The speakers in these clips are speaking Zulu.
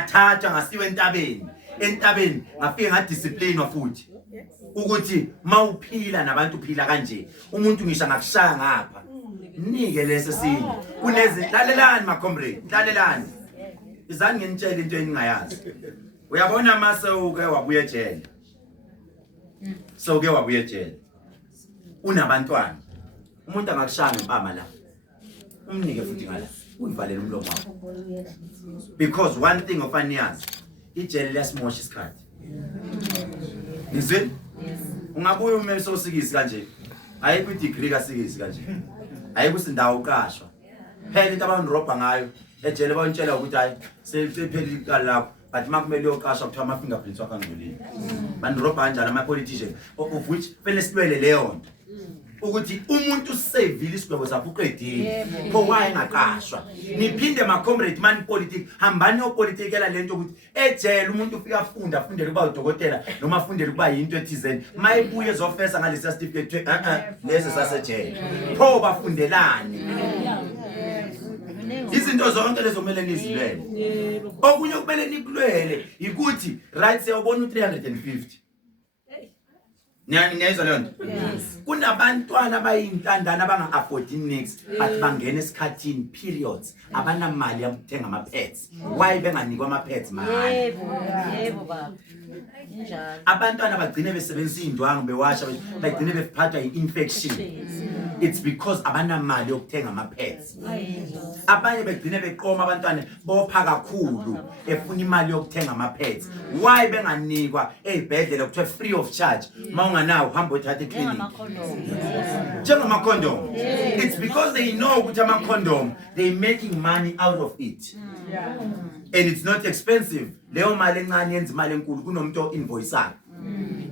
thatha ngasiwe entabeni ngafike ngadiscipline futhi ukuthi mawuphila nabantu uphila kanje umuntu ngisha ngakushaya ngapha nike lese sinye kunezi lalelani ma comrade lalelani izani nginitshela into eningayazi uyabona mase uke wabuye ejele so ke wabuye ejele unabantwana umuntu angakushaya ngempama la umnike futhi ngala uyivalele umlomo wakho because one thing ofaniyazi ijele liyasimosha isikhathi nizwe ungabuye ume sosikisi kanje ayikho degree kasikisi kanje ayikho sindawo uqashwa phela into abanirobha ngayo ejele bayintshela ukuthi hayi sepheli ikala lakho but makumele uyoqashwa kuthiwa ama fingerprints wakho angcolile banirobha kanjalo ama politicians of which phela sihlwele leyo nto ukuthi umuntu usevile isigwebo sakho uqedile pho wayengaqashwa niphinde ma comrade man politics hambani opolitikela lento ukuthi ejele umuntu ufika afundele ukuba udokotela noma afundele ukuba yinto ethizeni mayibuye zofesa ngalesi certificate lesi sasejele pho bafundelani izinto zonke lezo kumele nizilwele okunye kumele nikulwele ukuthi right siyabona u350 Niyayizwa leyo nto? Kunabantwana abayintandana abanga afford next but bangena esikhathini periods abanamali yokuthenga ama pets. Why benganikwa ama pets mahala? Yebo baba. Injalo. Abantwana bagcine besebenzisa indwangu bewasha bagcine bephathwa infection. It's because abanamali yokuthenga ama pets. Abanye begcine beqoma abantwana bopha kakhulu efuna imali yokuthenga ama pets. Why benganikwa ezibhedlela kuthiwa free of charge? Mawunganawo hamba uthathe clinic. Njengama condom. It's because they know ukuthi ama condom they making money out of it. And it's not expensive. Leyo mali encane yenza imali enkulu kunomuntu invoice akhe.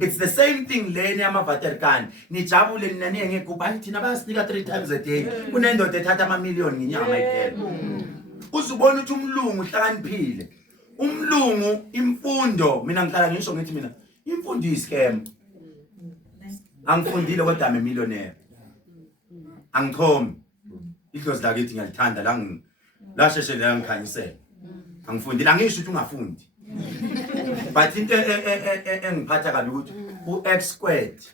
It's the same thing leni ama-Vatercan. Nijabule nani ngekuba thina bayasinika 3 times a day. Kunendoda ethatha ama-million ngenyanga mayiphela. Uzubona ukuthi umlungu uhlakaniphile. Umlungu imfundo mina ngihlala ngisho ngithi mina imfundo yi-scam. Angifundile kodwa I'm a millionaire. Angikhomi. Idlozi lakithi ngiyalithanda la sheshe la ngikhanyisela. Angifundile angisho ukuthi ungafundi. But into engiphatha kabi ukuthi u-X squared